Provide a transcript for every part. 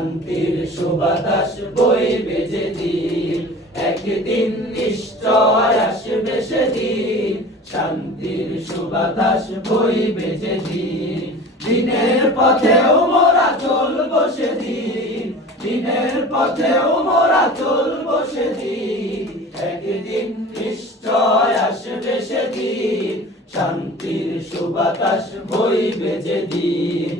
শান্তির সুবাতাস বইবে যেদিন, একদিন নিশ্চয় আসবে সেদিন। শান্তির সুবাতাস বইবে যেদিন, দিনের পথেও মোরা চলবো সেদিন, দিনের পথেও মোরা চলবো সেদিন। একদিন নিশ্চয় আসবে সেদিন, শান্তির সুবাতাস বইবে যেদিন।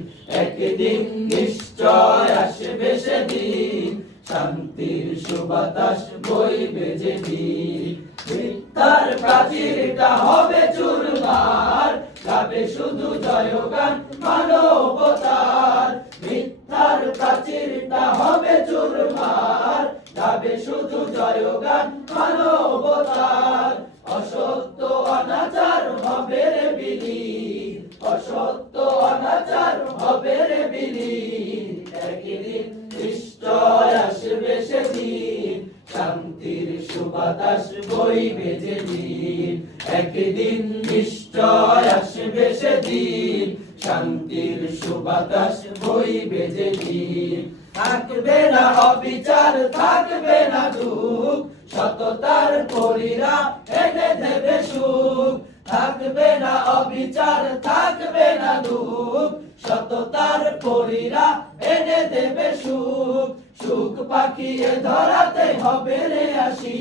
একদিন নিশ্চয় আসবে সেদিন, শান্তির সুবাতাস বইবে যেদিন। মিথ্যার প্রাচীরটা হবে চুরমার, গাবে শুধু জয়গান মানবতার। মিথ্যার প্রাচীরটা হবে চুরমার, গাবে শুধু জয়গান মানবতার। অসত্য অনাচার হবে রে বিলীন, অসত্য অনাচার হবে রে বিলীন। একদিন নিশ্চয় আসবে সেদিন, শান্তির সুবাতাস বইবে যেদিন। একদিন নিশ্চয় আসবে সেদিন, শান্তির সুবাতাস বইবে যেদিন। থাকবে না অবিচার, থাকবে না দুঃখ, সততার পরীরা এনে দেবে সুখ। থাকবে না অবিচার, থাকবে না দুঃখ, সততার পরীরা এনে দেবে সুখ। সুখ পাখিয়ে ধরাতে হবে রে আসি,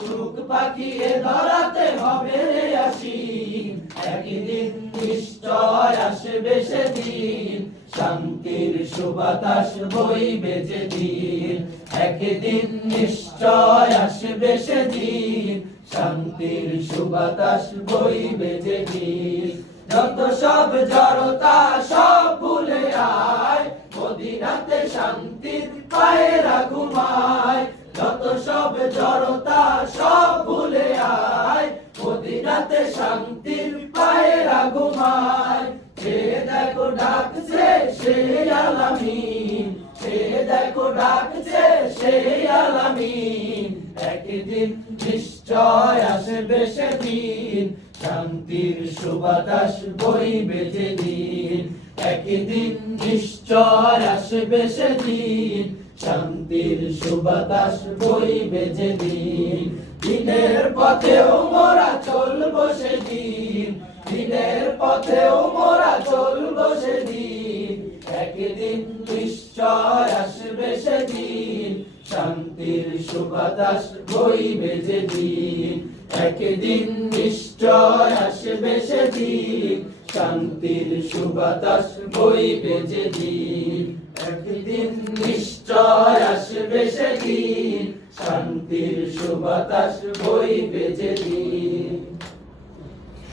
সুখ পাখিয়ে ধরাতে হবে রে আসি। একদিন নিশ্চয় আসবে সেদিন, শান্তির সুবাতাস বইবে যেদিন। একদিন নিশ্চয় আসবে সেদিন, শান্তির সুবাতাস বইবে যেদিন। যত সব জড়তা সব ভুলে আয়, মদিনাতে শান্তির পায়রা ঘুমায়। যত সব জড়তা সব ভুলে আয়, মদিনাতে শান্তির পায়রা ঘুমায়। সে দেখো ডাকছে সেই আলামিন, সে দেখো ডাকছে সেই আলামিন। একদিন নিশ্চয় আসবে সেদিন, শান্তির সুবাতাস বইবে যেদিন। একদিন নিশ্চয় আসবে সেদিন, শান্তির সুবাতাস বইবে যেদিন। দিনের পথেও মোরা চলবো সেদিন, দিনের পথেও মোরা চলবো সেদিন। একদিন নিশ্চয় আসবে সেদিন, শান্তির সুবাতাস বইবে যেদিন। একদিন নিশ্চয় আসবে সেদিন, শান্তির সুবাতাস বইবে যেদিন। একদিন নিশ্চয় আসবে সেদিন, শান্তির সুবাতাস বইবে যেদিন।